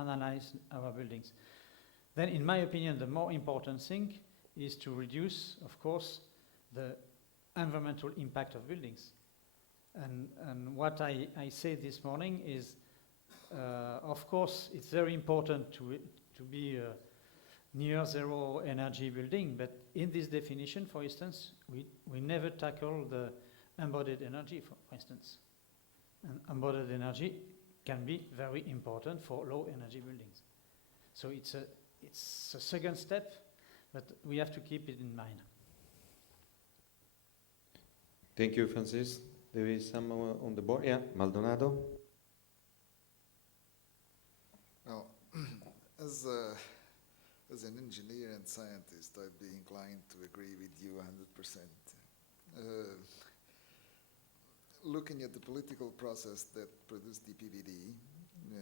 analyze our buildings. Then, in my opinion, the more important thing is to reduce, of course, the environmental impact of buildings. And what I said this morning is, of course, it's very important to be a near zero energy building, but in this definition, for instance, we never tackle the embodied energy, for instance. And embodied energy can be very important for low energy buildings. So it's a second step, but we have to keep it in mind. Thank you, Francis. There is someone on the board. Yeah, Maldonado. Well, as an engineer and scientist, I'd be inclined to agree with you 100%. Looking at the political process that produced DPVD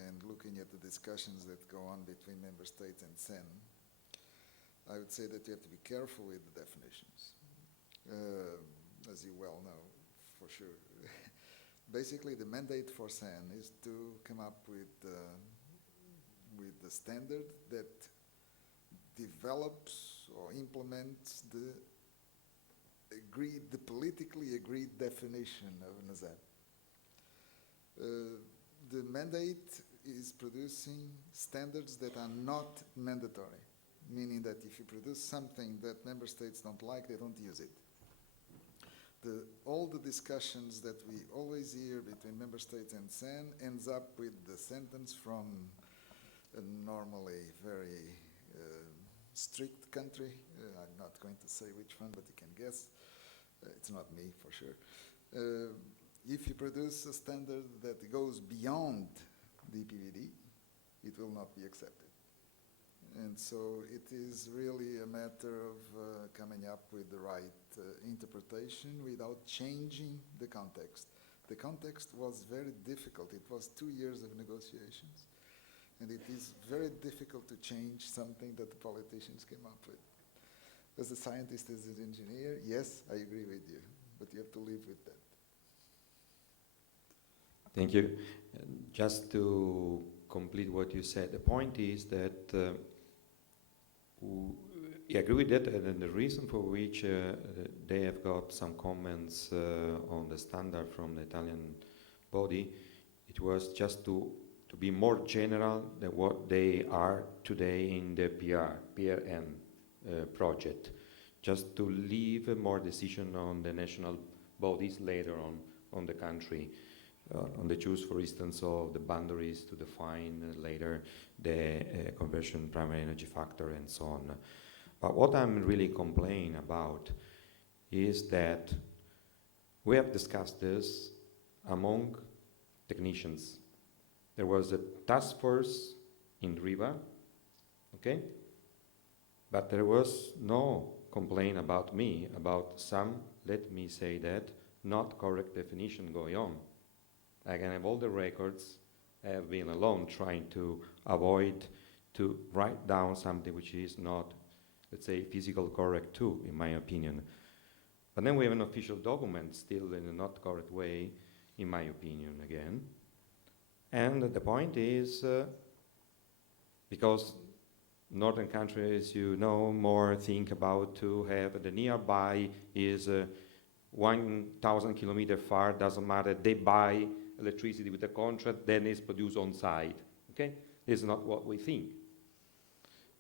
and looking at the discussions that go on between member states and CEN, I would say that you have to be careful with the definitions, as you well know, for sure. Basically, the mandate for CEN is to come up with the standard that develops or implements the politically agreed definition of NAZER. The mandate is producing standards that are not mandatory, meaning that if you produce something that member states don't like, they don't use it. All the discussions that we always hear between member states and CEN ends up with the sentence from a normally very strict country. I'm not going to say which one, but you can guess. It's not me, for sure. If you produce a standard that goes beyond DPVD, it will not be accepted. And so it is really a matter of coming up with the right interpretation without changing the context. The context was very difficult. It was 2 years of negotiations. And it is very difficult to change something that the politicians came up with. As a scientist, as an engineer, yes, I agree with you, but you have to live with that. Thank you. Just to complete what you said, the point is that I agree with that, and the reason for which they have got some comments on the standard from the Italian body, it was just to be more general than what they are today in the PRN project, just to leave more decision on the national bodies later on the country, on the choose, for instance, of the boundaries to define later the conversion primary energy factor and so on. But what I'm really complaining about is that we have discussed this among technicians. There was a task force in Riva, okay? But there was no complaint about me, about some, let me say that, not correct definition going on. I can have all the records. I have been alone trying to avoid to write down something which is not, let's say, physical correct too, in my opinion. But then we have an official document still in a not correct way, in my opinion, again. And the point is, because northern countries, you know, more think about to have the nearby is 1,000 kilometers far, doesn't matter, they buy electricity with the contract, then it's produced on site, okay? This is not what we think.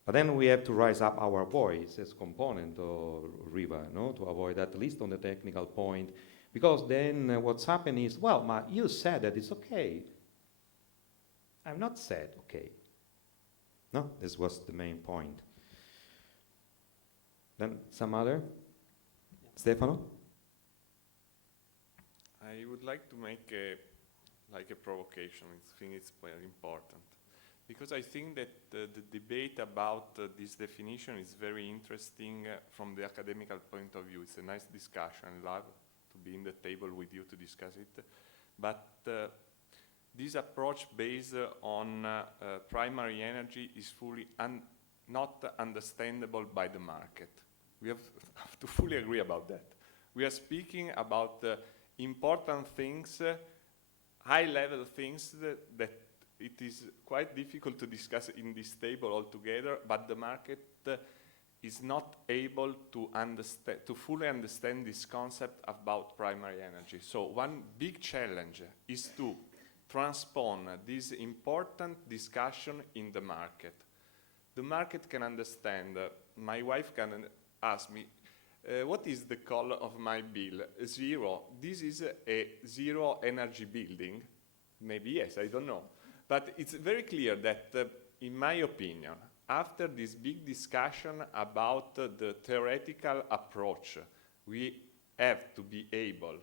But then we have to rise up our voice as component of Riva, no? To avoid, at least on the technical point, because then what's happening is, well, you said that it's okay. I've not said okay. No, this was the main point. Then some other? Stefano? I would like to make a provocation. I think it's very important. Because I think that the debate about this definition is very interesting from the academical point of view. It's a nice discussion. I love to be in the table with you to discuss it. But this approach based on primary energy is fully not understandable by the market. We have to fully agree about that. We are speaking about important things, high-level things that it is quite difficult to discuss in this table altogether, but the market is not able to fully understand this concept about primary energy. So one big challenge is to transpond this important discussion in the market. The market can understand. My wife can ask me, what is the color of my bill? 0. This is a zero energy building. Maybe yes, I don't know. But it's very clear that, in my opinion, after this big discussion about the theoretical approach, we have to be able,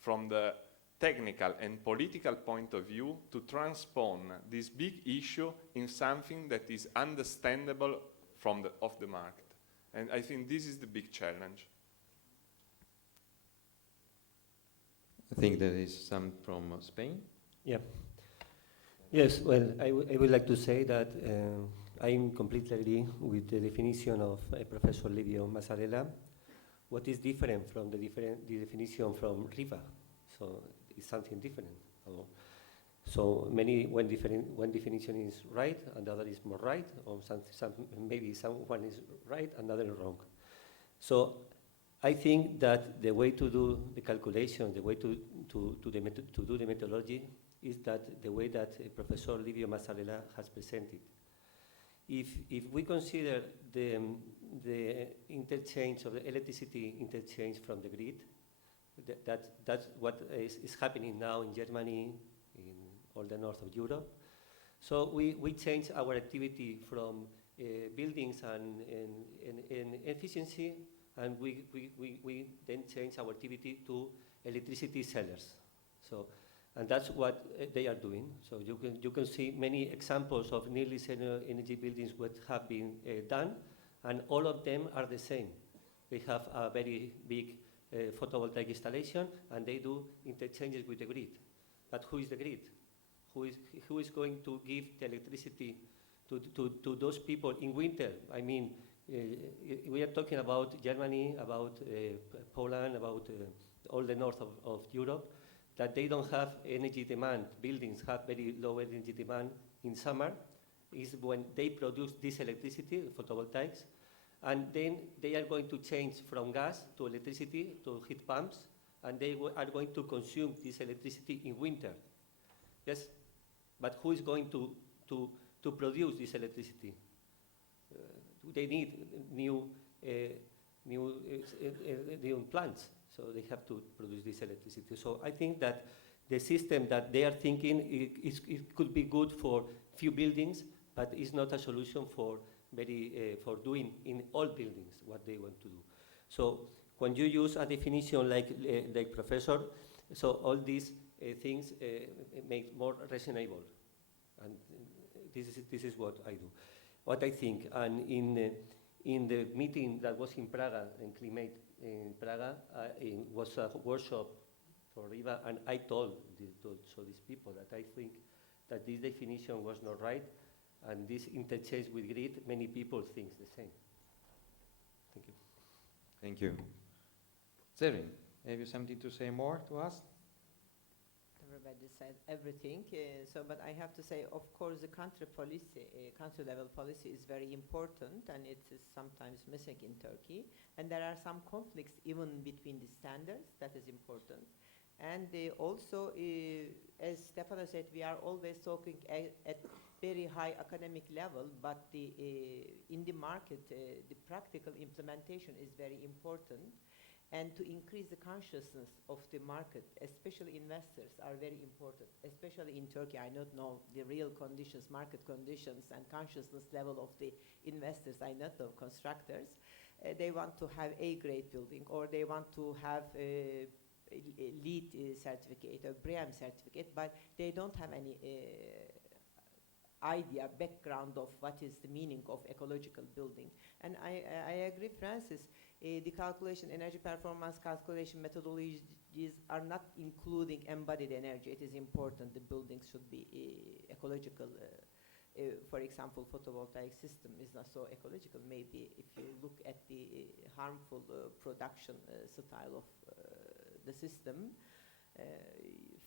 from the technical and political point of view, to transpond this big issue in something that is understandable of the market. And I think this is the big challenge. I think there is some from Spain. Yeah. Yes, well, I would like to say that I completely agree with the definition of Professor Livio Massarella. What is different from the definition from Riva? So it's something different. So one definition is right, and the other is more right, or maybe someone is right, another is wrong. So I think that the way to do the calculation, the way to do the methodology, is that the way that Professor Livio Massarella has presented. If we consider the interchange of the electricity interchange from the grid, that's what is happening now in Germany, in all the north of Europe. So we change our activity from buildings and efficiency, and we then change our activity to electricity sellers. So, and that's what they are doing. So you can see many examples of nearly zero energy buildings what have been done, and all of them are the same. They have a very big photovoltaic installation, and they do interchanges with the grid. But who is the grid? Who is going to give the electricity to those people in winter? I mean, we are talking about Germany, about Poland, about all the north of Europe, that they don't have energy demand. Buildings have very low energy demand in summer, is when they produce this electricity, photovoltaics, and then they are going to change from gas to electricity, to heat pumps, and they are going to consume this electricity in winter. Yes, but who is going to produce this electricity? They need new plants, so they have to produce this electricity. So I think that the system that they are thinking, it could be good for few buildings, but it's not a solution for doing in all buildings what they want to do. So when you use a definition like Professor, so all these things make more reasonable, and this is what I do. What I think, and in the meeting that was in Praga, in Climamed in Praga, it was a workshop for Riva, and I told these people that I think that this definition was not right, and this interchange with grid, many people think the same. Thank you. Thank you. Zerin, have you something to say more to us? Everybody said everything, but I have to say, of course, the country policy, country level policy is very important, and it is sometimes missing in Turkey. And there are some conflicts even between the standards, that is important. And also, as Stefano said, we are always talking at very high academic level, but in the market, the practical implementation is very important. And to increase the consciousness of the market, especially investors, are very important, especially in Turkey. I don't know the real conditions, market conditions, and consciousness level of the investors. I don't know constructors. They want to have A-grade building, or they want to have a LEED certificate, a BREEAM certificate, but they don't have any idea, background of what is the meaning of ecological building. And I agree, Francis, the calculation, energy performance calculation methodologies are not including embodied energy. It is important the buildings should be ecological. For example, photovoltaic system is not so ecological. Maybe if you look at the harmful production style of the system,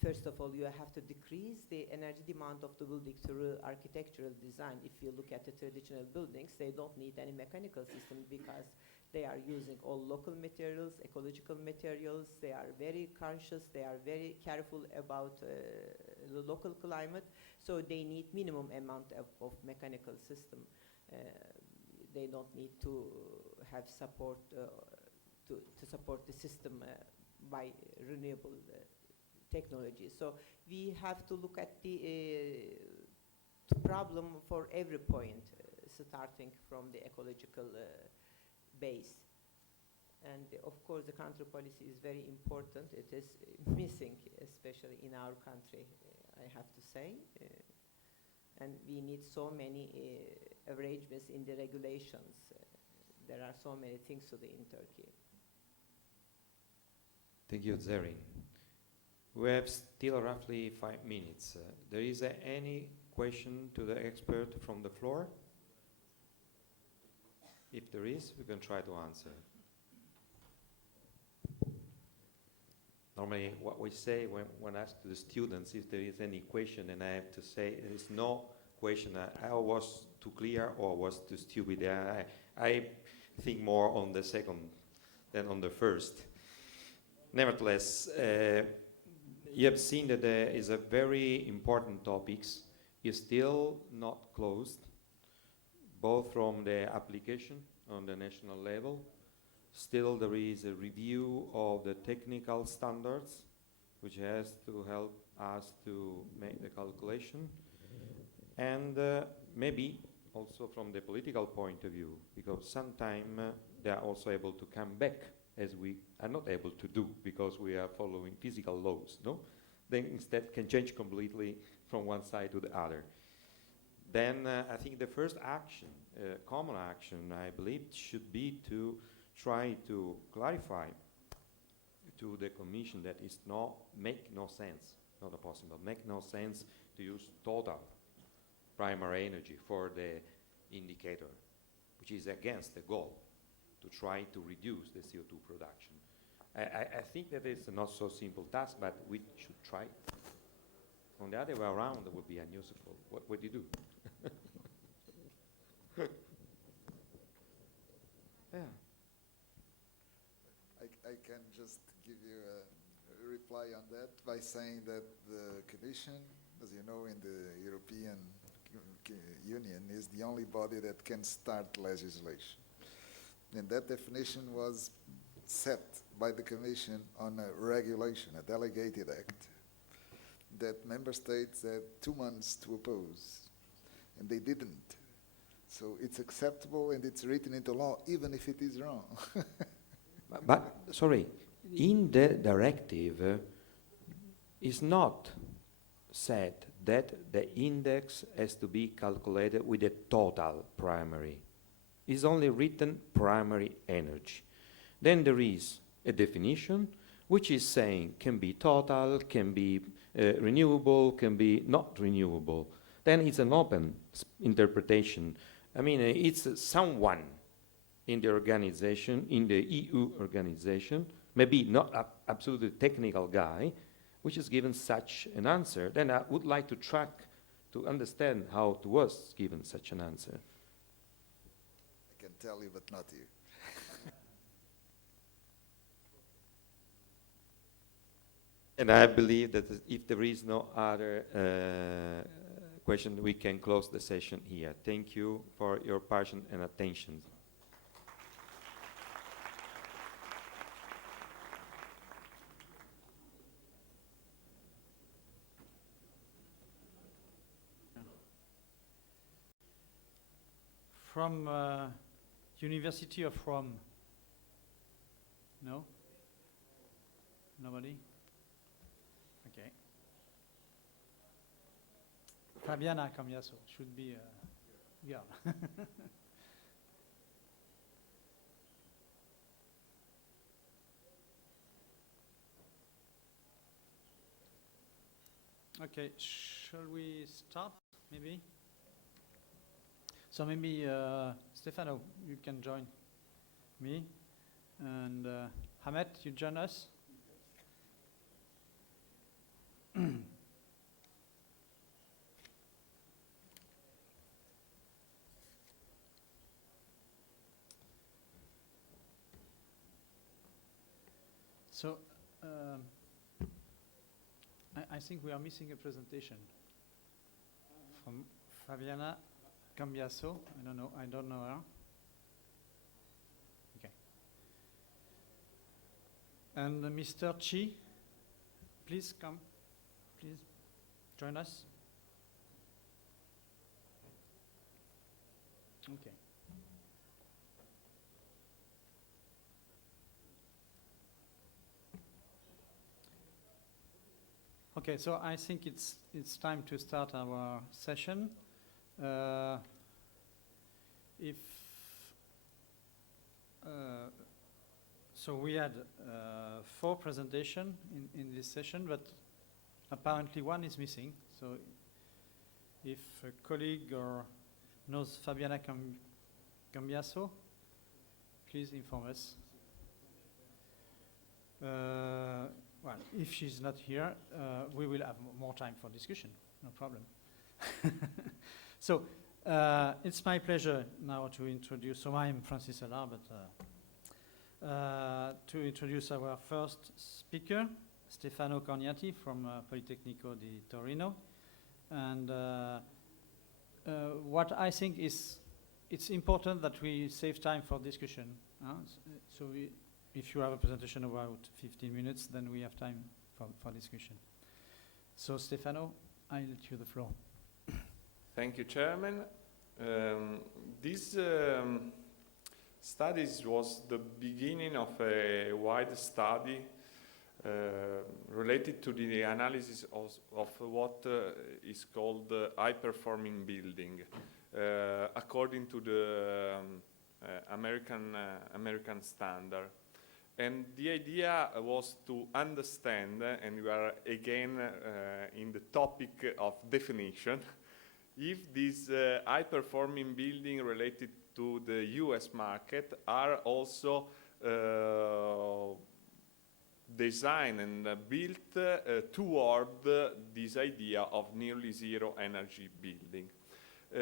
first of all, you have to decrease the energy demand of the building through architectural design. If you look at the traditional buildings, they don't need any mechanical system because they are using all local materials, ecological materials. They are very conscious. They are very careful about the local climate. So they need minimum amount of mechanical system. They don't need to have support to support the system by renewable technology. So we have to look at the problem for every point, starting from the ecological base. And of course, the country policy is very important. It is missing, especially in our country, I have to say. And we need so many arrangements in the regulations. There are so many things to do in Turkey. Thank you, Zeri. We have still roughly 5 minutes. There is any question to the expert from the floor? If there is, we can try to answer. Normally, what we say when asked to the students if there is any question, and I have to say there is no question. I was too clear or was too stupid. I think more on the second than on the first. Nevertheless, you have seen that there is a very important topics is still not closed, both from the application on the national level. Still there is a review of the technical standards, which has to help us to make the calculation. And maybe also from the political point of view, because sometimes they are also able to come back, as we are not able to do because we are following physical laws, no? Then instead can change completely from one side to the other. Then I think the first action, common action, I believe, should be to try to clarify to the Commission that it's make no sense, not possible, make no sense to use total primary energy for the indicator, which is against the goal to try to reduce the CO2 production. I think that it's a not so simple task, but we should try. On the other way around, it would be unuseful. What would you do? Yeah. I can just give you a reply on that by saying that the Commission, as you know, in the European Union, is the only body that can start legislation. And that definition was set by the Commission on a regulation, a delegated act, that member states had 2 months to oppose, and they didn't. So it's acceptable and it's written into law, even if it is wrong. But sorry, in the directive is not said that the index has to be calculated with a total primary. It's only written primary energy. Then there is a definition which is saying can be total, can be renewable, can be not renewable. Then it's an open interpretation. I mean, it's someone in the organization, in the EU organization, maybe not absolutely technical guy, which is given such an answer. Then I would like to track to understand how it was given such an answer. I can tell you, but not you. And I believe that if there is no other question, we can close the session here. Thank you for your passion and attention. From University of Rome? No? Nobody? Okay. Fabiana Cambiaso should be a girl. Okay, shall we start maybe? So maybe Stefano, you can join me, and Hamet, you join us. So, I think we are missing a presentation from Fabiana Cambiaso. I don't know her. Okay. And Mr. Chi, please come. Please join us. Okay. Okay, so I think it's time to start our session. So we had 4 presentations in this session, but apparently one is missing. So if a colleague or knows Fabiana Cambiaso, please inform us. Well, if she's not here, we will have more time for discussion, no problem. So, it's my pleasure now to introduce, so I'm Francis Allard, but to introduce our first speaker, Stefano Corniati from Politecnico di Torino. And what I think is, it's important that we save time for discussion. So if you have a presentation of about 15 minutes, then we have time for discussion. So, Stefano, I let you the floor. Thank you, Chairman. This study was the beginning of a wide study related to the analysis of what is called high-performing building, according to the American standard. And the idea was to understand, and we are again in the topic of definition, if these high-performing buildings related to the US market are also designed and built toward this idea of nearly zero energy building.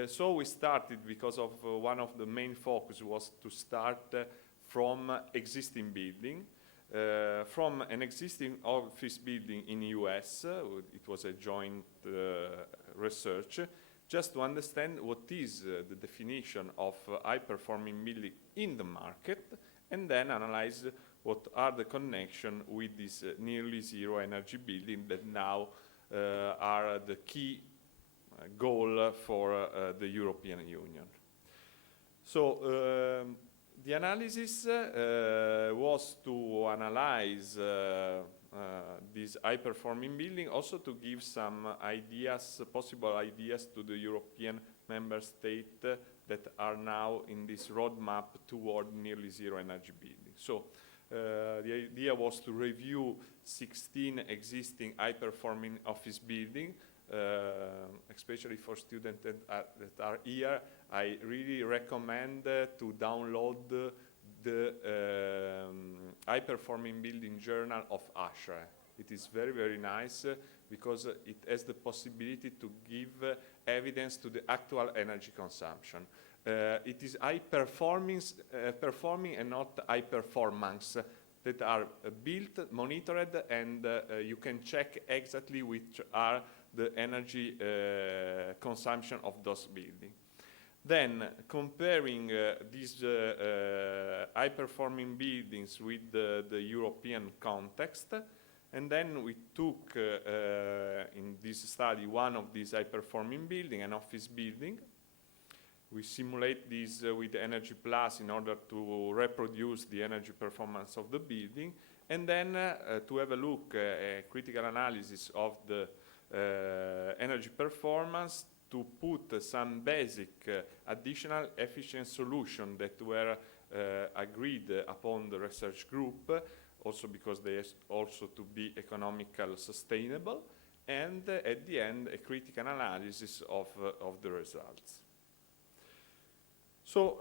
So we started because of one of the main focus was to start from existing building, from an existing office building in the US, it was a joint research, just to understand what is the definition of high-performing building in the market, and then analyze what are the connections with this nearly zero energy building that now are the key goal for the European Union. So, the analysis was to analyze this high-performing building, also to give some ideas, possible ideas to the European member states that are now in this roadmap toward nearly zero energy building. So the idea was to review 16 existing high-performing office buildings, especially for students that are here. I really recommend to download the high-performing building journal of AICARR. It is very, very nice because it has the possibility to give evidence to the actual energy consumption. It is high-performing and not high-performance that are built, monitored, and you can check exactly which are the energy consumption of those buildings. Then, comparing these high-performing buildings with the European context, and then we took, in this study, one of these high-performing buildings, an office building. We simulate this with Energy Plus in order to reproduce the energy performance of the building, and then to have a look, a critical analysis of the energy performance, to put some basic additional efficient solutions that were agreed upon the research group, also because they have also to be economical sustainable, and at the end a critical analysis of the results. So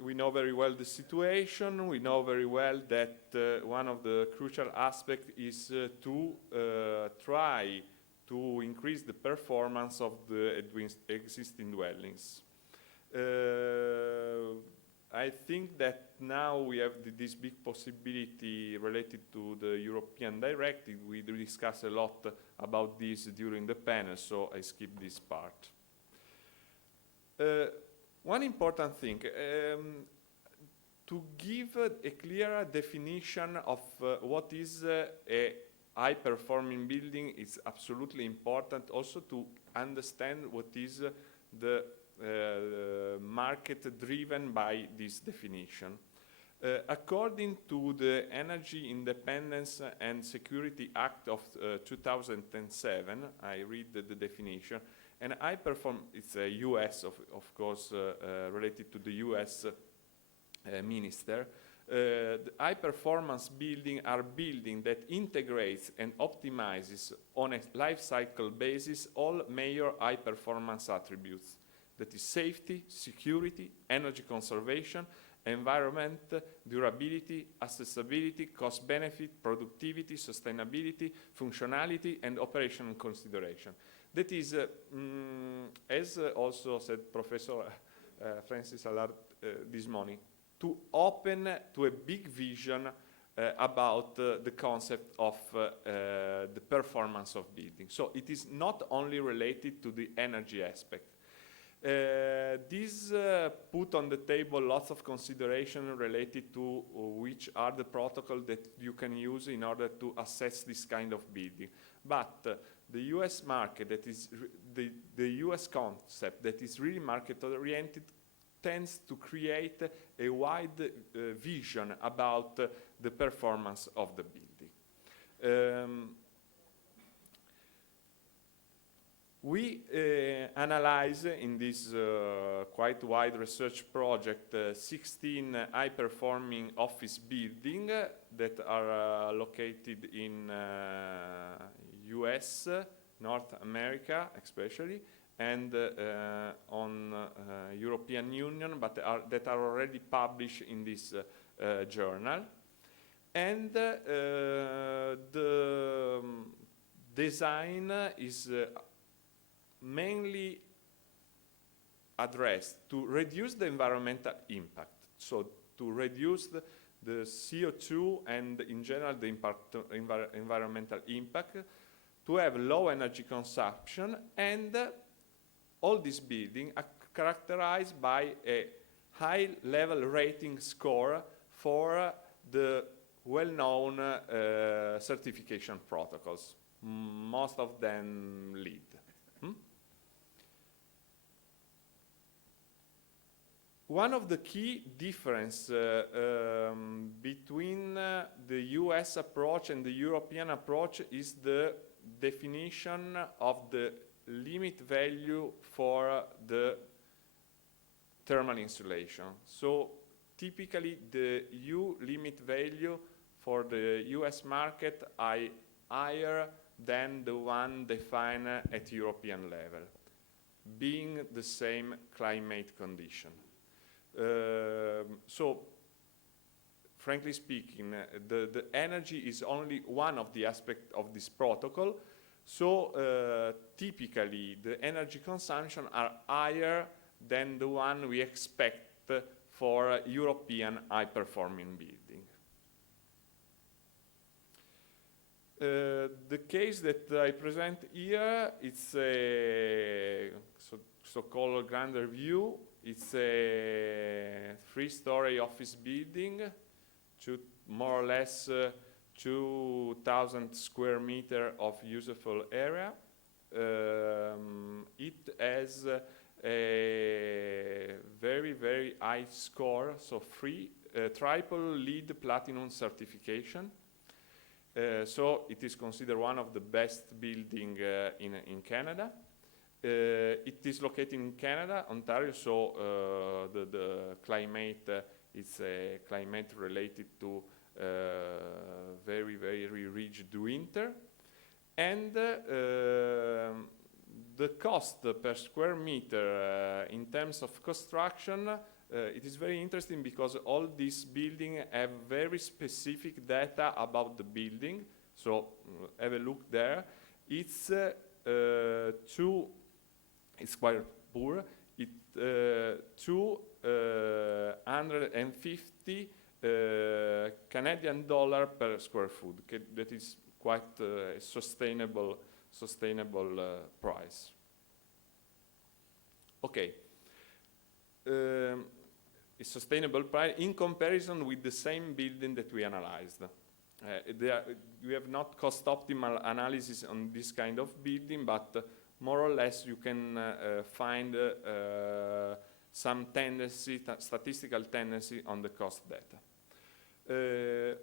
we know very well the situation. We know very well that one of the crucial aspects is to try to increase the performance of the existing dwellings. I think that now we have this big possibility related to the European directive. We discussed a lot about this during the panel, so I skip this part. One important thing, to give a clearer definition of what is a high-performing building is absolutely important, also to understand what is the market driven by this definition. According to the Energy Independence and Security Act of 2007, I read the definition, and it's a US, of course, related to the US minister. The high-performance building are buildings that integrates and optimizes on a life cycle basis all major high-performance attributes. That is safety, security, energy conservation, environment, durability, accessibility, cost-benefit, productivity, sustainability, functionality, and operational consideration. That is, as also said Professor Francis Allard this morning, to open to a big vision about the concept of the performance of buildings. So it is not only related to the energy aspect. This put on the table lots of consideration related to which are the protocols that you can use in order to assess this kind of building. But the US market, that is the US concept that is really market-oriented, tends to create a wide vision about the performance of the building. We analyze in this quite wide research project 16 high-performing office buildings that are located in US, North America especially, and on European Union, but that are already published in this journal. And the design is mainly addressed to reduce the environmental impact, so to reduce the CO2 and in general the environmental impact, to have low energy consumption, and all these buildings are characterized by a high level rating score for the well-known certification protocols, most of them LEED. One of the key differences between the US approach and the European approach is the definition of the limit value for the thermal insulation. So typically the U limit value for the US market are higher than the one defined at European level, being the same climate condition. So, frankly speaking, the energy is only one of the aspects of this protocol. So, typically, the energy consumption are higher than the one we expect for European high-performing building. The case that I present here, it's a so-called grander view. It's a 3-story office building, more or less 2,000 square meters of usable area. It has a very, very high score, so triple LEED Platinum certification. So it is considered one of the best buildings in Canada. It is located in Canada, Ontario, so the climate is a climate related to very, very rigid winter. And the the cost per square meter in terms of construction, it is very interesting because all these buildings have very specific data about the building. So have a look there. It's quite poor. It's 250 Canadian dollar per square foot. Okay, that is quite a sustainable price. Okay. A sustainable price in comparison with the same building that we analyzed. We have not cost optimal analysis on this kind of building, but more or less you can find some tendency, statistical tendency on the cost data.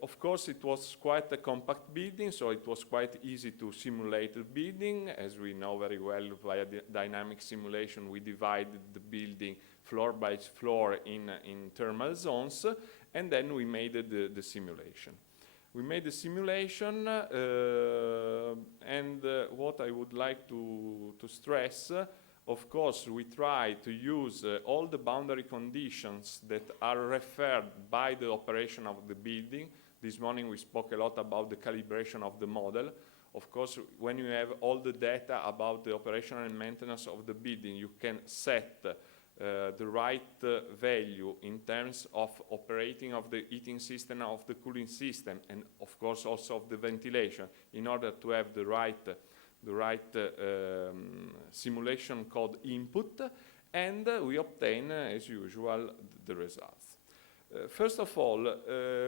Of course, it was quite a compact building, so it was quite easy to simulate the building. As we know very well, via dynamic simulation, we divided the building floor by floor in thermal zones, and then we made the simulation. We made the simulation, and what I would like to stress, of course, we try to use all the boundary conditions that are referred by the operation of the building. This morning we spoke a lot about the calibration of the model. Of course, when you have all the data about the operation and maintenance of the building, you can set the right value in terms of operating of the heating system, of the cooling system, and of course also of the ventilation, in order to have the right simulation code input, and we obtain, as usual, the results. First of all,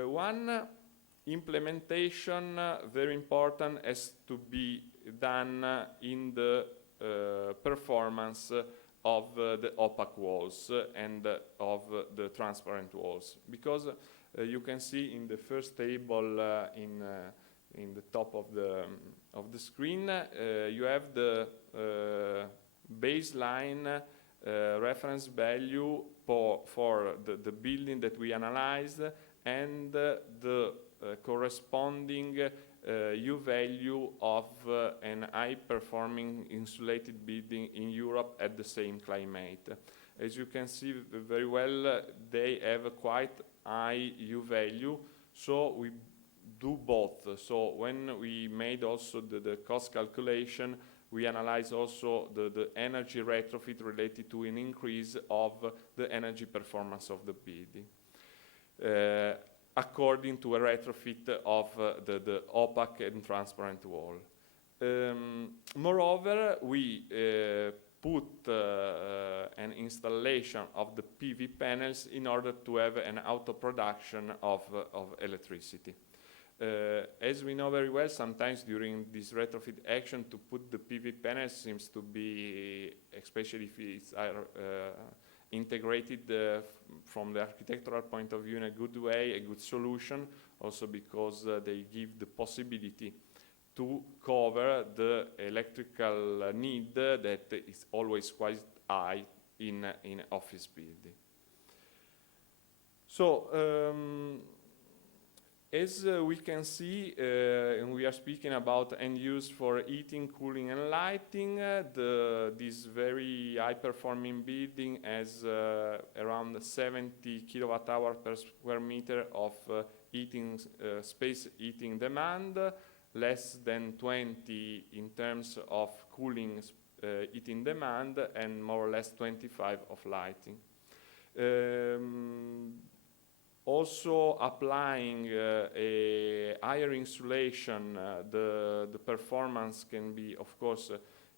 one implementation, very important, has to be done in the performance of the opaque walls and of the transparent walls, because you can see in the first table in the top of the screen, you have the baseline reference value for the building that we analyzed, and the corresponding U value of an high-performing insulated building in Europe at the same climate. As you can see very well, they have a quite high U value, so we do both. So when we made also the cost calculation, we analyze also the energy retrofit related to an increase of the energy performance of the building, according to a retrofit of the opaque and transparent wall. Moreover, we put an installation of the PV panels in order to have an auto production of electricity. As we know very well, sometimes during this retrofit action, to put the PV panels seems to be, especially if it's integrated from the architectural point of view, in a good way, a good solution, also because they give the possibility to cover the electrical need that is always quite high in office building. So, as we can see, and we are speaking about end use for heating, cooling, and lighting, this very high-performing building has around 70 kilowatt-hour per square meter of space heating demand, less than 20 in terms of cooling heating demand, and more or less 25 of lighting. Also applying a higher insulation, the performance can be, of course,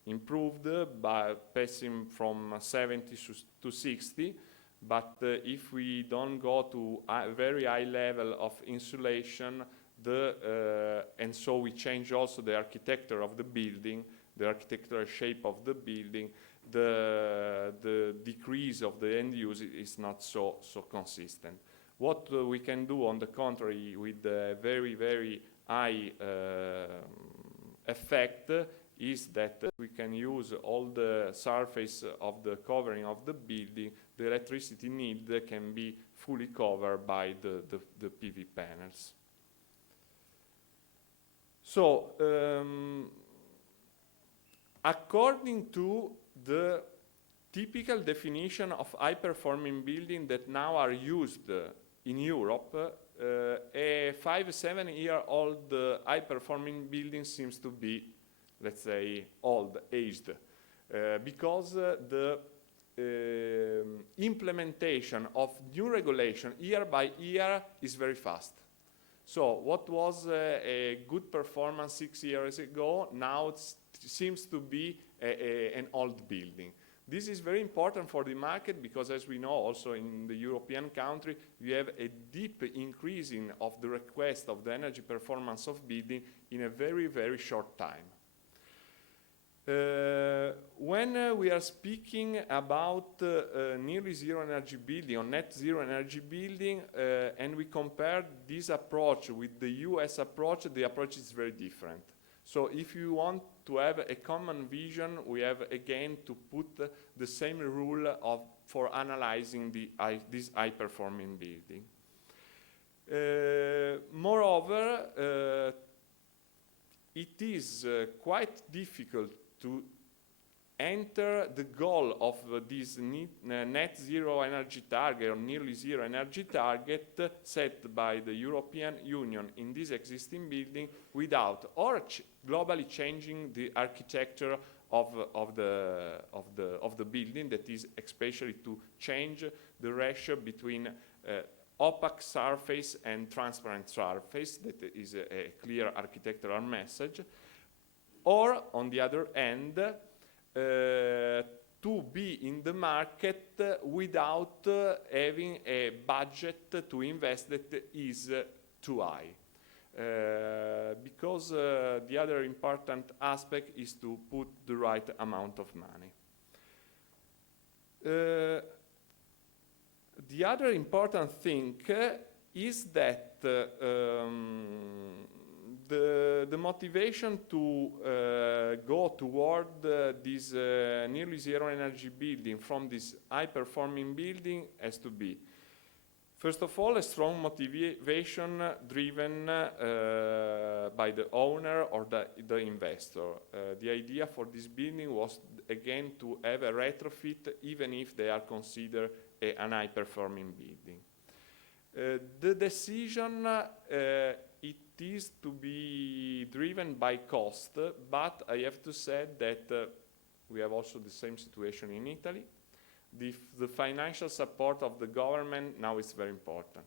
improved by passing from 70 to 60. But if we don't go to a very high level of insulation, and so we change also the architecture of the building, the architectural shape of the building, the decrease of the end use is not so consistent. What we can do, on the contrary, with the very, very high effect, is that we can use all the surface of the covering of the building. The electricity need can be fully covered by the PV panels. So, according to the typical definition of high-performing building that now are used in Europe, a 5-7-year-old high-performing building seems to be, let's say, old, aged, because the implementation of new regulation year by year is very fast. So what was a good performance 6 years ago, now it seems to be an old building. This is very important for the market because, as we know, also in the European country, we have a deep increasing of the request of the energy performance of building in a very, very short time. When we are speaking about nearly zero energy building or net zero energy building, and we compare this approach with the US approach, the approach is very different. So if you want to have a common vision, we have again to put the same rule for analyzing this high-performing building. Moreover, it is quite difficult to enter the goal of this net zero energy target or nearly zero energy target set by the European Union in this existing building without or globally changing the architecture of the building, that is especially to change the ratio between opaque surface and transparent surface. That is a clear architectural message. Or, on the other hand, to be in the market without having a budget to invest that is too high. Because the other important aspect is to put the right amount of money. The other important thing is that the motivation to go toward this nearly zero energy building from this high-performing building has to be, first of all, a strong motivation driven by the owner or the investor. The idea for this building was, again, to have a retrofit even if they are considered an high-performing building. The decision it is to be driven by cost, but I have to say that we have also the same situation in Italy. The financial support of the government now is very important,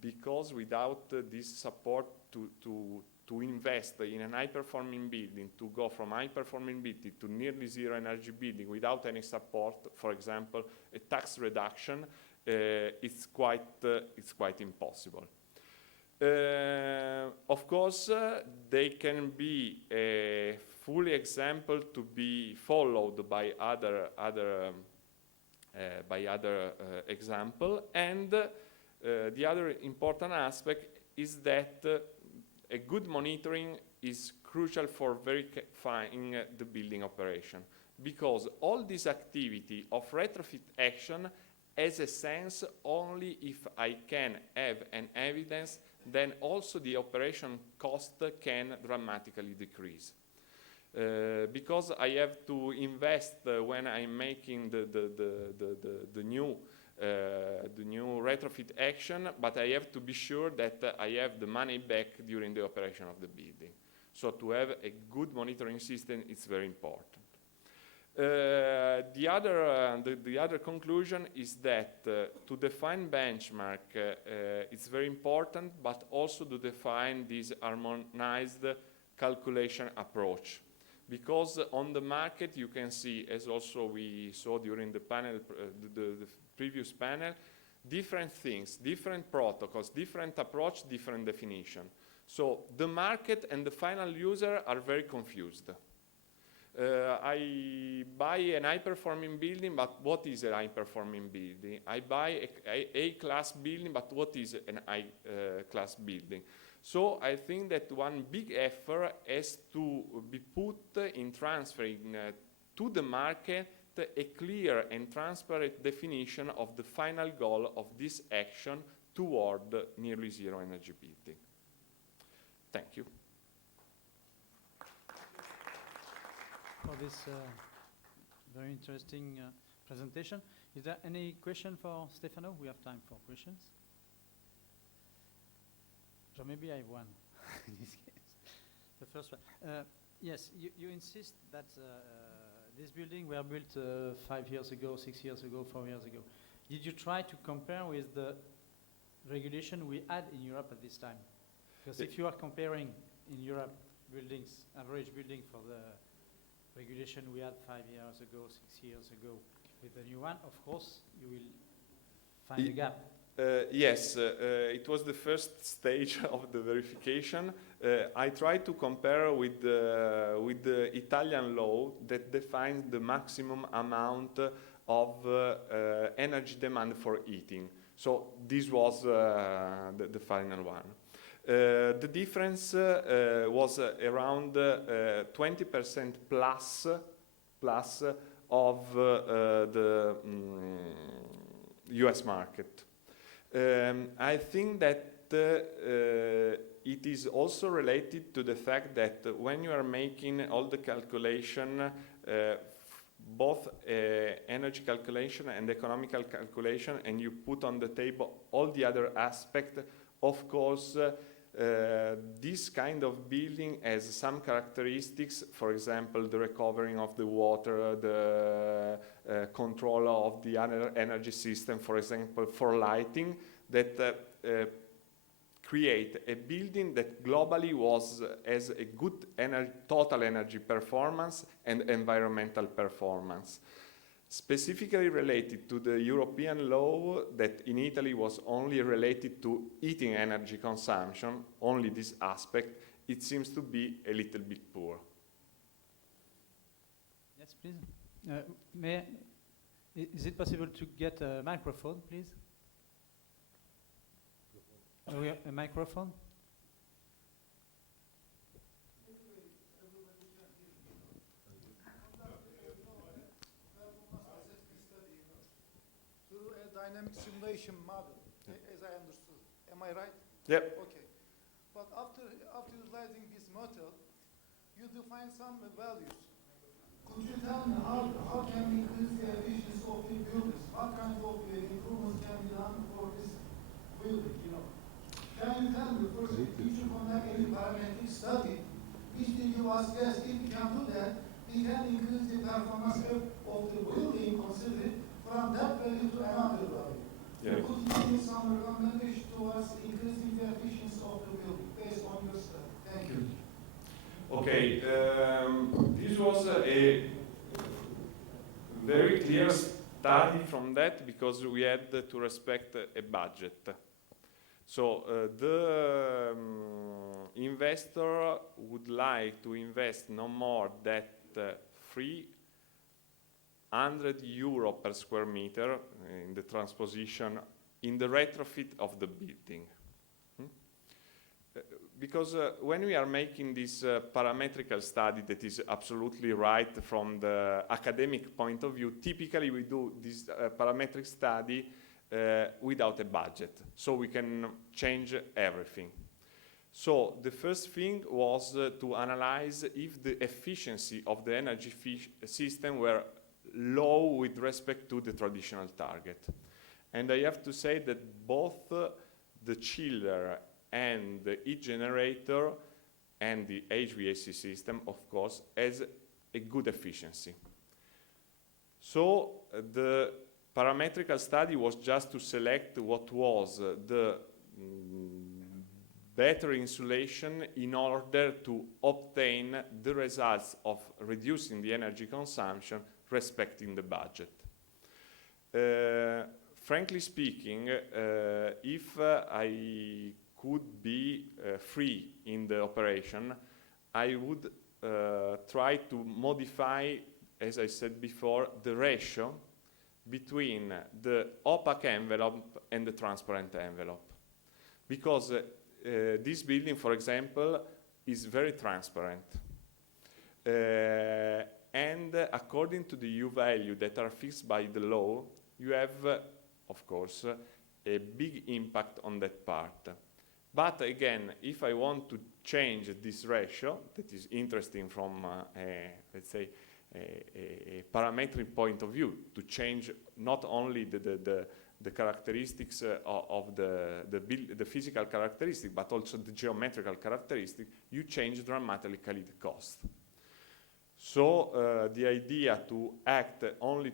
because without this support to invest in a high-performing building, to go from high-performing building to nearly zero energy building without any support, for example, a tax reduction, it's quite impossible. Of course, they can be a fully example to be followed by other example, and the other important aspect is that a good monitoring is crucial for verifying the building operation, because all this activity of retrofit action has a sense only if I can have an evidence, then also the operation cost can dramatically decrease. Because I have to invest when I'm making the new retrofit action, but I have to be sure that I have the money back during the operation of the building. So to have a good monitoring system is very important. The other conclusion is that to define benchmark it's very important, but also to define this harmonized calculation approach. Because on the market you can see, as also we saw during the panel, the previous panel, different things, different protocols, different approach, different definition. So the market and the final user are very confused. I buy an high-performing building, but what is a high-performing building? I buy a class building, but what is an class building? So I think that one big effort has to be put in transferring to the market a clear and transparent definition of the final goal of this action toward nearly zero energy building. Thank you. for this very interesting presentation. Is there any question for Stefano? We have time for questions. So maybe I have one in this case. The first one. Yes, you insist that this building were built 5 years ago, 6 years ago, 4 years ago. Did you try to compare with the regulation we had in Europe at this time? Because if you are comparing in Europe buildings, average building for the regulation we had 5 years ago, 6 years ago, with the new one, of course, you will find a gap. Yes, it was the first stage of the verification. I tried to compare with the Italian law that defines the maximum amount of energy demand for heating. So this was the final one. The difference was around 20% plus of the US market. I think that it is also related to the fact that when you are making all the calculation, both energy calculation and economical calculation, and you put on the table all the other aspects, of course, this kind of building has some characteristics, for example, the recovering of the water, the control of the other energy system, for example, for lighting, that create a building that globally has a good total energy performance and environmental performance. Specifically related to the European law that in Italy was only related to heating energy consumption, only this aspect, it seems to be a little bit poor. Yes, please. Is it possible to get a microphone, please? Oh, yeah, a microphone? Dynamic simulation model, as I understood. Am I right? Yep. Okay. But after utilizing this model, you define some values. Could you tell me how can we increase the efficiency of the buildings? What kind of improvements can be done for this building, you know? Can you tell me, first, if you conduct any parametric study, which will give us, yes, if we can do that, we can increase the performance of the building considered from that value to another value. Yeah. Could you give me some recommendation towards increasing the efficiency of the building based on your study? Thank you. Okay, this was a very clear study from that because we had to respect a budget. So the investor would like to invest no more than €300 per square meter in the transposition in the retrofit of the building. Because when we are making this parametrical study that is absolutely right from the academic point of view, typically we do this parametric study without a budget, so we can change everything. So the first thing was to analyze if the efficiency of the energy system were low with respect to the traditional target. And I have to say that both the chiller and the heat generator and the HVAC system, of course, has a good efficiency. So the parametrical study was just to select what was the better insulation in order to obtain the results of reducing the energy consumption respecting the budget. Frankly speaking, if I could be free in the operation, I would try to modify, as I said before, the ratio between the opaque envelope and the transparent envelope. Because this building, for example, is very transparent. And according to the U value that are fixed by the law, you have, of course, a big impact on that part. But again, if I want to change this ratio, that is interesting from, let's say, a parametric point of view to change not only the characteristics of the physical characteristic, but also the geometrical characteristic, you change dramatically the cost. So the idea to act only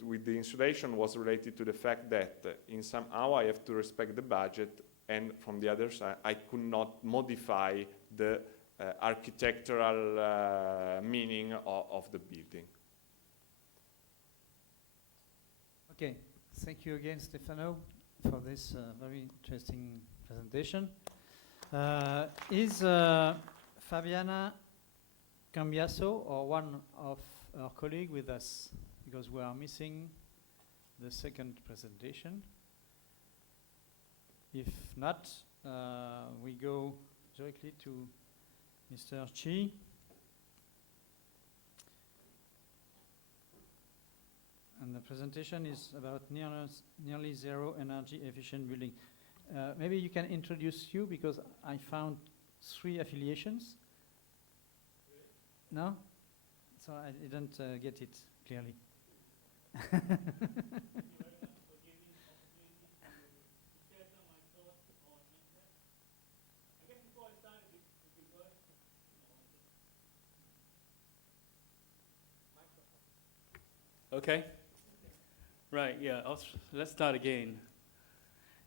with the insulation was related to the fact that somehow I have to respect the budget, and from the other side, I could not modify the architectural meaning of the building. Okay, thank you again, Stefano, for this very interesting presentation. Is Fabiana Cambiaso or one of our colleagues with us? Because we are missing the second presentation. If not, we go directly to Mr. Chi. And the presentation is about nearly zero energy efficient building. Maybe you can introduce you, because I found 3 affiliations. No? So I didn't get it clearly. Okay. Right, yeah, let's start again.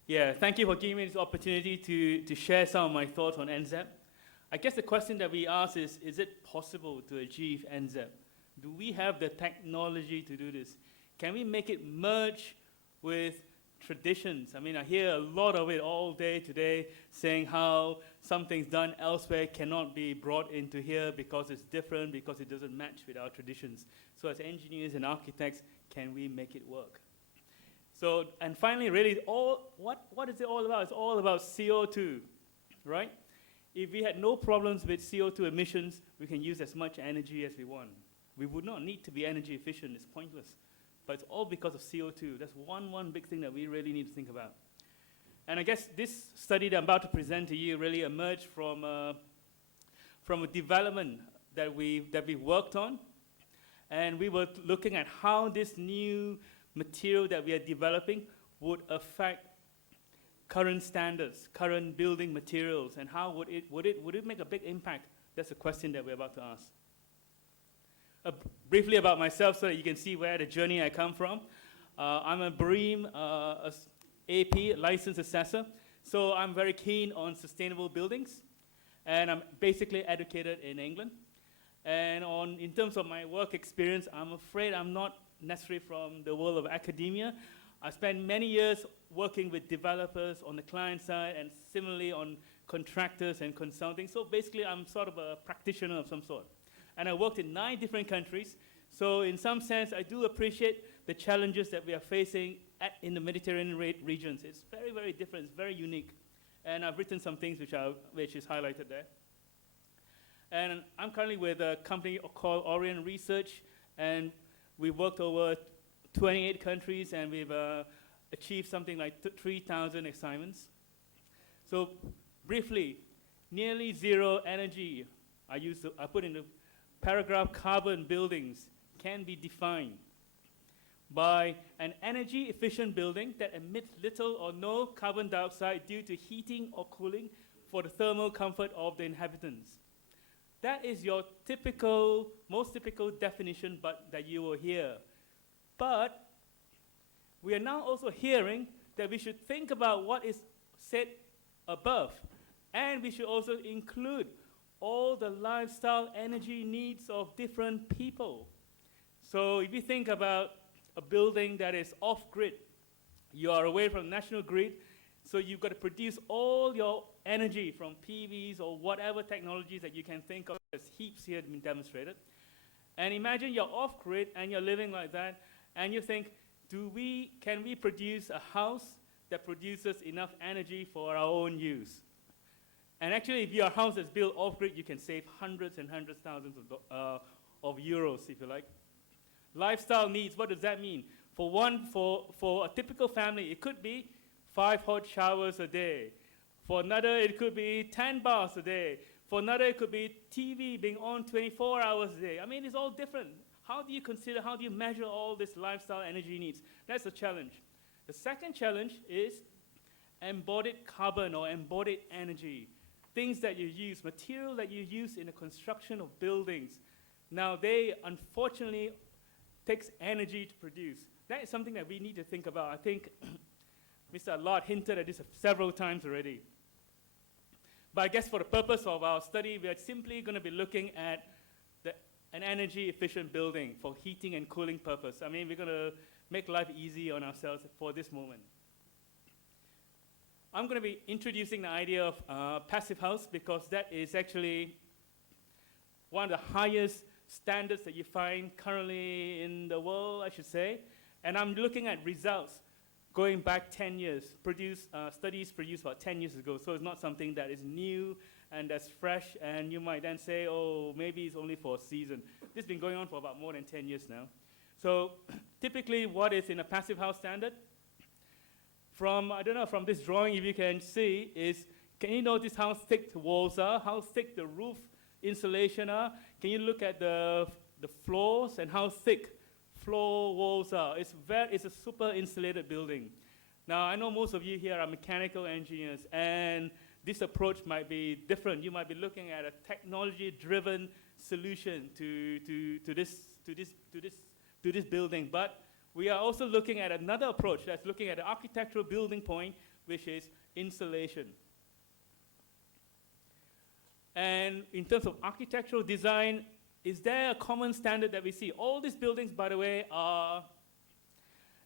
Yeah, thank you for giving me this opportunity to share some of my thoughts on NZEP. I guess the question that we ask is it possible to achieve NZEP? Do we have the technology to do this? Can we make it merge with traditions? I mean, I hear a lot of it all day today, saying how something's done elsewhere cannot be brought into here because it's different, because it doesn't match with our traditions. So as engineers and architects, can we make it work? So, and finally, really, what is it all about? It's all about CO2, right? If we had no problems with CO2 emissions, we can use as much energy as we want. We would not need to be energy efficient, it's pointless. But it's all because of CO2. That's one big thing that we really need to think about. And I guess this study that I'm about to present to you really emerged from a development that we worked on. And we were looking at how this new material that we are developing would affect current standards, current building materials, and how would it make a big impact? That's a question that we're about to ask. Briefly about myself so that you can see where the journey I come from. I'm a BREEAM AP licensed assessor, so I'm very keen on sustainable buildings, and I'm basically educated in England. And in terms of my work experience, I'm afraid I'm not necessarily from the world of academia. I spent many years working with developers on the client side and similarly on contractors and consulting. So basically, I'm sort of a practitioner of some sort. And I worked in 9 different countries. So in some sense, I do appreciate the challenges that we are facing in the Mediterranean regions. It's very, very different. It's very unique. And I've written some things which is highlighted there. And I'm currently with a company called Orient Research, and we've worked over 28 countries, and we've achieved something like 3,000 assignments. So briefly, nearly zero energy. I put in the paragraph, carbon buildings can be defined by an energy efficient building that emits little or no carbon dioxide due to heating or cooling for the thermal comfort of the inhabitants. That is your most typical definition that you will hear. But we are now also hearing that we should think about what is said above, and we should also include all the lifestyle energy needs of different people. So if you think about a building that is off-grid, you are away from national grid, so you've got to produce all your energy from PVs or whatever technologies that you can think of. There's heaps here being demonstrated. And imagine you're off-grid and you're living like that, and you think, can we produce a house that produces enough energy for our own use? And actually, if your house is built off-grid, you can save hundreds and hundreds of thousands of euros, if you like. Lifestyle needs, what does that mean? For a typical family, it could be 5 hot showers a day. For another, it could be 10 baths a day. For another, it could be TV being on 24 hours a day. I mean, it's all different. How do you consider, how do you measure all this lifestyle energy needs? That's a challenge. The second challenge is embodied carbon or embodied energy. Things that you use, material that you use in the construction of buildings. Now, they unfortunately takes energy to produce. That is something that we need to think about. I think Mr. Allard hinted at this several times already. But I guess for the purpose of our study, we are simply going to be looking at an energy efficient building for heating and cooling purpose. I mean, we're going to make life easy on ourselves for this moment. I'm going to be introducing the idea of passive house because that is actually one of the highest standards that you find currently in the world, I should say. And I'm looking at results going back 10 years, studies produced about 10 years ago. So it's not something that is new and that's fresh, and you might then say, oh, maybe it's only for a season. This has been going on for about more than 10 years now. So typically what is in a passive house standard? From, I don't know, from this drawing, if you can see, is, can you notice how thick the walls are, how thick the roof insulation are? Can you look at the floors and how thick floor walls are? It's a super insulated building. Now, I know most of you here are mechanical engineers, and this approach might be different. You might be looking at a technology-driven solution to this building, but we are also looking at another approach that's looking at the architectural building point, which is insulation. And in terms of architectural design, is there a common standard that we see? All these buildings, by the way, are,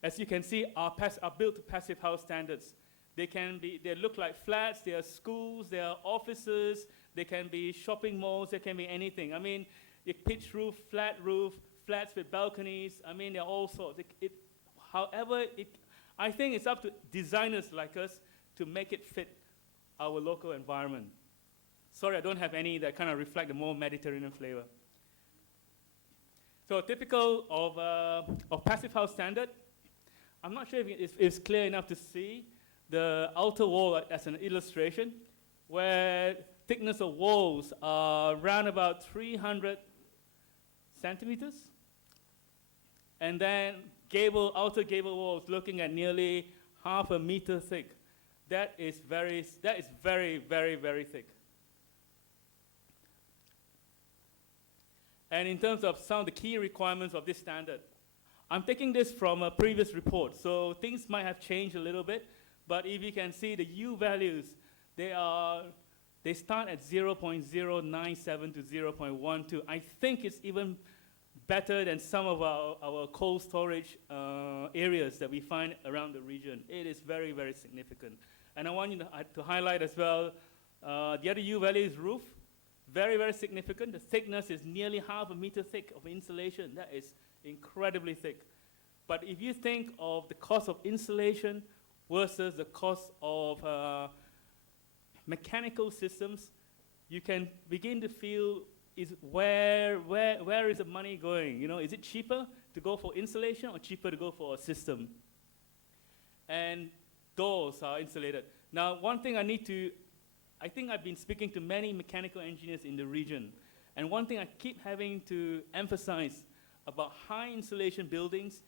as you can see, are built to passive house standards. They look like flats, they are schools, they are offices, they can be shopping malls, they can be anything. I mean, a pitch roof, flats with balconies, I mean, they're all sorts. I think it's up to designers like us to make it fit our local environment. Sorry, I don't have any that kind of reflect the more Mediterranean flavor. So typical of passive house standard, I'm not sure if it's clear enough to see the outer wall as an illustration, where thickness of walls are around about 300 centimeters. And then outer gable walls looking at nearly half a meter thick. That is very, very, very thick. And in terms of some of the key requirements of this standard, I'm taking this from a previous report, so things might have changed a little bit, but if you can see the U values, they start at 0.097 to 0.12. I think it's even better than some of our cold storage areas that we find around the region. It is very, very significant. And I want you to highlight as well, the other U value is roof. Very, very significant. The thickness is nearly half a meter thick of insulation. That is incredibly thick. But if you think of the cost of insulation versus the cost of mechanical systems, you can begin to feel where is the money going? You know, is it cheaper to go for insulation or cheaper to go for a system? And doors are insulated. Now, one thing I think I've been speaking to many mechanical engineers in the region, and one thing I keep having to emphasize about high insulation buildings,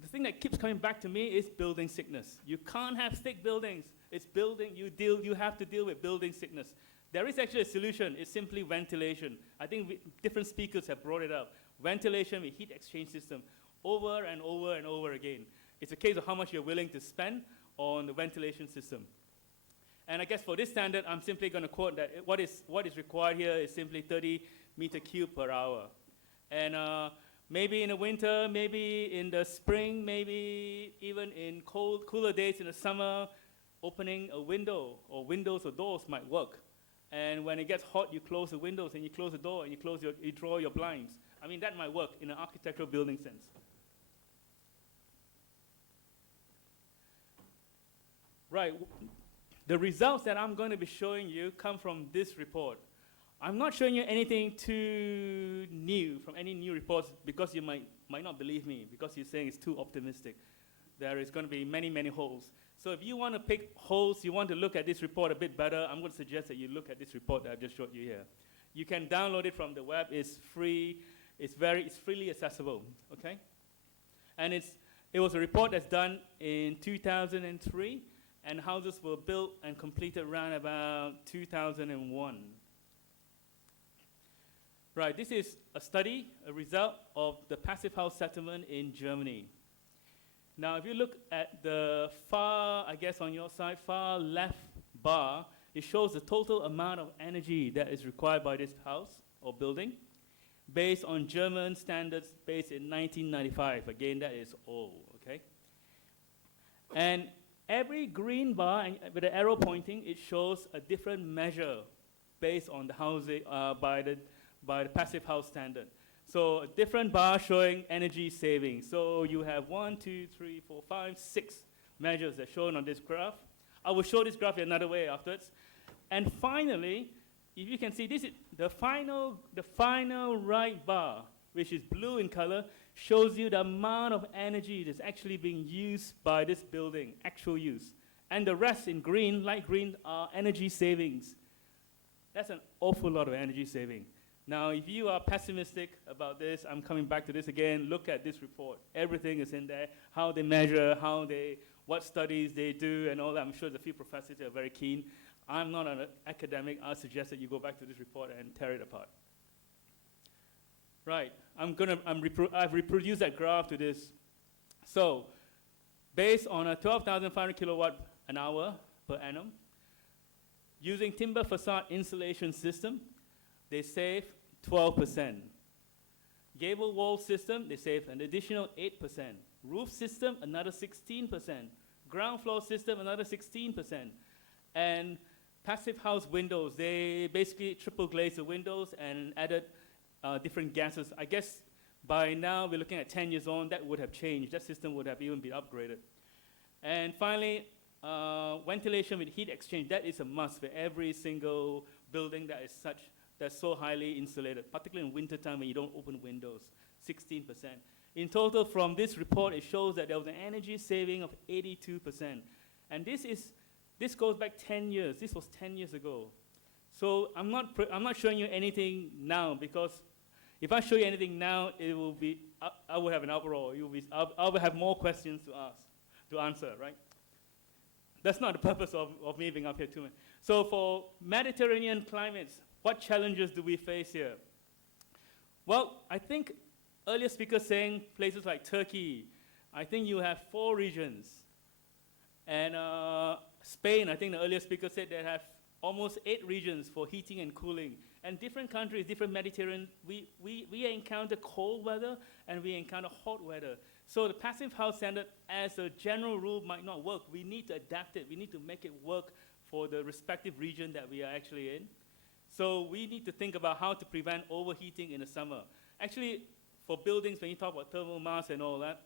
the thing that keeps coming back to me is building sickness. You can't have thick buildings. It's building, you have to deal with building sickness. There is actually a solution. It's simply ventilation. I think different speakers have brought it up. Ventilation with heat exchange system over and over and over again. It's a case of how much you're willing to spend on the ventilation system. And I guess for this standard, I'm simply going to quote that what is required here is simply 30 meter cube per hour. And maybe in the winter, maybe in the spring, maybe even in cooler days in the summer, opening a window or windows or doors might work. And when it gets hot, you close the windows and you close the door and you draw your blinds. I mean, that might work in an architectural building sense. Right. The results that I'm going to be showing you come from this report. I'm not showing you anything too new from any new reports because you might not believe me, because you're saying it's too optimistic. There is going to be many, many holes. So if you want to pick holes, you want to look at this report a bit better, I'm going to suggest that you look at this report that I've just showed you here. You can download it from the web. It's free. It's freely accessible, okay? And it was a report that's done in 2003, and houses were built and completed around about 2001. Right, this is a study, a result of the passive house settlement in Germany. Now, if you look at the far, I guess on your side, far left bar, it shows the total amount of energy that is required by this house or building based on German standards based in 1995. Again, that is old, okay? And every green bar with the arrow pointing, it shows a different measure based on the housing by the passive house standard. So a different bar showing energy savings. So you have 1, 2, 3, 4, 5, 6 measures that are shown on this graph. I will show this graph another way afterwards. And finally, if you can see, this is the final right bar, which is blue in color, shows you the amount of energy that's actually being used by this building, actual use. And the rest in green, light green, are energy savings. That's an awful lot of energy saving. Now, if you are pessimistic about this, I'm coming back to this again. Look at this report. Everything is in there, how they measure, what studies they do, and all that. I'm sure there's a few professors that are very keen. I'm not an academic. I suggest that you go back to this report and tear it apart. Right, I've reproduced that graph to this. So, based on a 12,500 kilowatt an hour per annum, using timber facade insulation system, they save 12%. Gable wall system, they save an additional 8%. Roof system, another 16%. Ground floor system, another 16%. And passive house windows, they basically triple glazed the windows and added different gases. I guess by now, we're looking at 10 years on, that would have changed. That system would have even been upgraded. And finally, ventilation with heat exchange, that is a must for every single building that's so highly insulated, particularly in wintertime when you don't open windows, 16%. In total, from this report, it shows that there was an energy saving of 82%. And this goes back 10 years. This was 10 years ago. So I'm not showing you anything now, because if I show you anything now, it will be, I will have an uproar. I will have more questions to answer, right? That's not the purpose of me being up here too much. So for Mediterranean climates, what challenges do we face here? Well, I think earlier speakers saying places like Turkey, I think you have 4 regions. And Spain, I think the earlier speaker said they have almost 8 regions for heating and cooling. And different countries, different Mediterranean, we encounter cold weather and we encounter hot weather. So the passive house standard as a general rule might not work. We need to adapt it. We need to make it work for the respective region that we are actually in. So we need to think about how to prevent overheating in the summer. Actually, for buildings, when you talk about thermal mass and all that,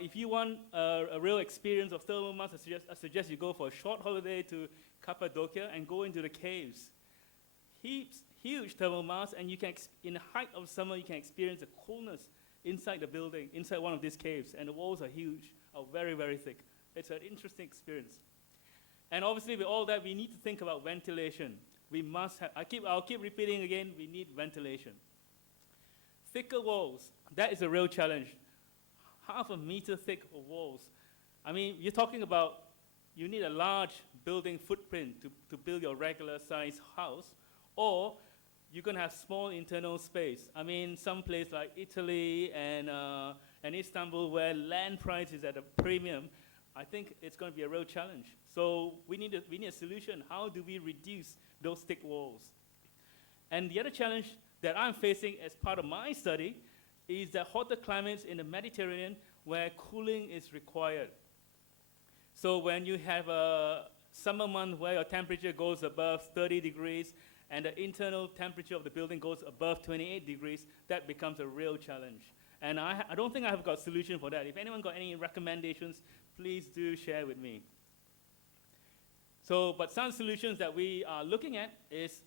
if you want a real experience of thermal mass, I suggest you go for a short holiday to Cappadocia and go into the caves. Huge thermal mass, and you can, in the height of summer, you can experience the coolness inside the building, inside one of these caves, and the walls are huge, are very, very thick. It's an interesting experience. And obviously, with all that, we need to think about ventilation. We must have, I'll keep repeating again, we need ventilation. Thicker walls, that is a real challenge. Half a meter thick of walls. I mean, you're talking about, you need a large building footprint to build your regular size house, or you're gonna have small internal space. I mean, some place like Italy and Istanbul where land price is at a premium, I think it's gonna be a real challenge. So we need a solution. How do we reduce those thick walls? And the other challenge that I'm facing as part of my study is the hotter climates in the Mediterranean where cooling is required. So when you have a summer month where your temperature goes above 30 degrees and the internal temperature of the building goes above 28 degrees, that becomes a real challenge. And I don't think I have got a solution for that. If anyone got any recommendations, please do share with me. So, but some solutions that we are looking at is,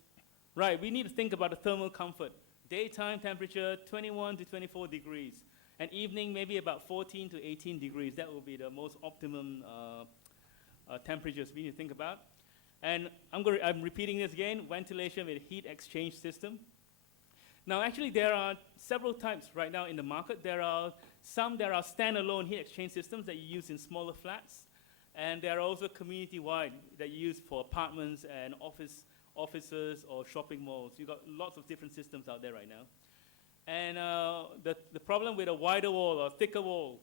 right, we need to think about the thermal comfort. Daytime temperature, 21 to 24 degrees. and evening maybe about 14 to 18 degrees. That will be the most optimum temperatures we need to think about. And I'm repeating this again, ventilation with heat exchange system. Now actually there are several types right now in the market. There are standalone heat exchange systems that you use in smaller flats, and there are also community-wide that you use for apartments and offices or shopping malls. You've got lots of different systems out there right now. And the problem with a wider wall or thicker wall,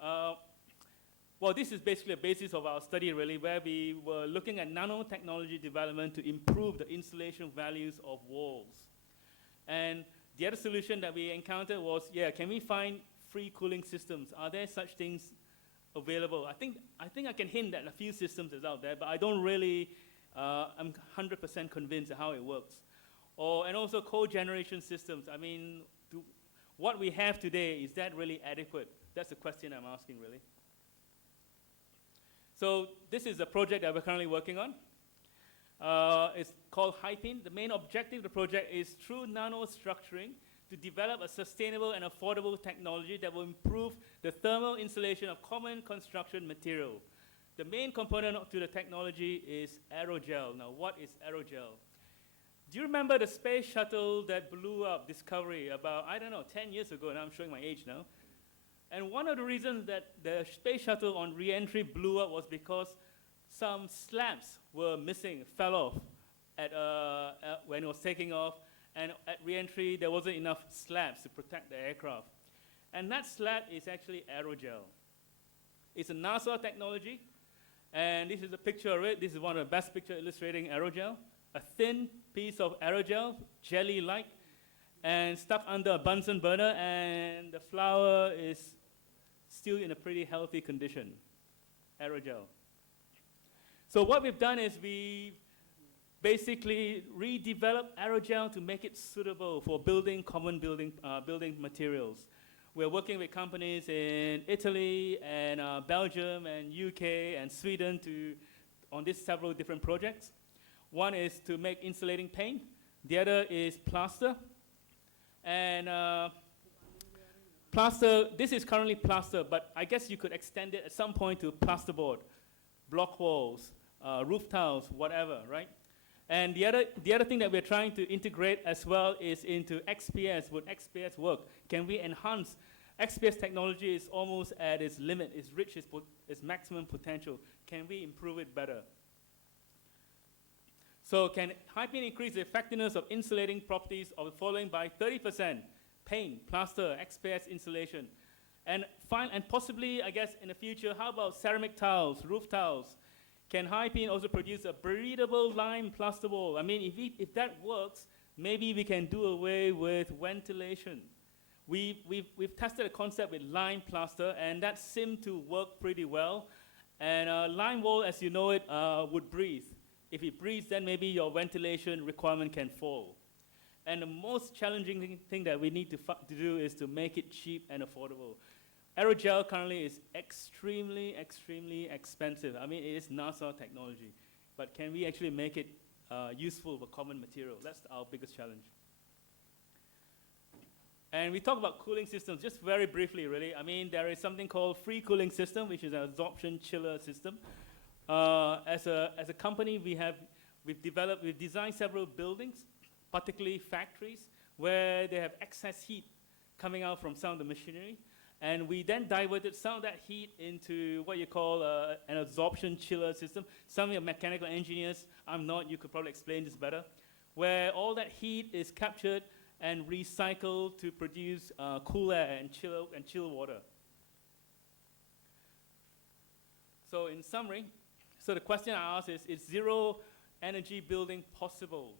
well, this is basically a basis of our study, really, where we were looking at nanotechnology development to improve the insulation values of walls. And the other solution that we encountered was, can we find free cooling systems? Are there such things available? I think I can hint at a few systems that's out there, but I don't really, I'm 100% convinced of how it works. And also cogeneration systems. I mean, what we have today, is that really adequate? That's the question I'm asking, really. So this is a project that we're currently working on. It's called HYPIN. The main objective of the project is through nanostructuring to develop a sustainable and affordable technology that will improve the thermal insulation of common construction material. The main component to the technology is aerogel. Now, what is aerogel? Do you remember the space shuttle that blew up, Discovery, about, 10 years ago, and I'm showing my age now? And one of the reasons that the space shuttle on re-entry blew up was because some slabs were missing, fell off when it was taking off, and at re-entry there wasn't enough slabs to protect the aircraft. And that slab is actually aerogel. It's a NASA technology, and this is a picture of it. This is one of the best pictures illustrating aerogel. A thin piece of aerogel, jelly-like, and stuck under a Bunsen burner, and the flower is still in a pretty healthy condition, aerogel. So what we've done is we basically redeveloped aerogel to make it suitable for common building materials. We're working with companies in Italy and Belgium and UK and Sweden on these several different projects. One is to make insulating paint. The other is plaster. And plaster, this is currently plaster, but I guess you could extend it at some point to plasterboard, block walls, roof tiles, whatever, right? And the other thing that we're trying to integrate as well is into XPS. Would XPS work? Can we enhance? XPS technology is almost at its limit. It's reached its maximum potential. Can we improve it better? So can HYPIN increase the effectiveness of insulating properties of the following by 30%? Paint, plaster, XPS insulation. And possibly, I guess, in the future, how about ceramic tiles, roof tiles? Can HYPIN also produce a breathable lime plasterboard? I mean, if that works, maybe we can do away with ventilation. We've tested a concept with lime plaster, and that seemed to work pretty well. And lime wall, as you know it, would breathe. If it breathes, then maybe your ventilation requirement can fall. And the most challenging thing that we need to do is to make it cheap and affordable. Aerogel currently is extremely, extremely expensive. I mean, it is NASA technology. But can we actually make it useful for common material? That's our biggest challenge. And we talk about cooling systems just very briefly, really. I mean, there is something called free cooling system, which is an absorption chiller system. As a company, we've designed several buildings, particularly factories, where they have excess heat coming out from some of the machinery. And we then diverted some of that heat into what you call an absorption chiller system. Some of your mechanical engineers, I'm not, you could probably explain this better, where all that heat is captured and recycled to produce cool air and chill water. So in summary, so the question I ask is zero energy building possible?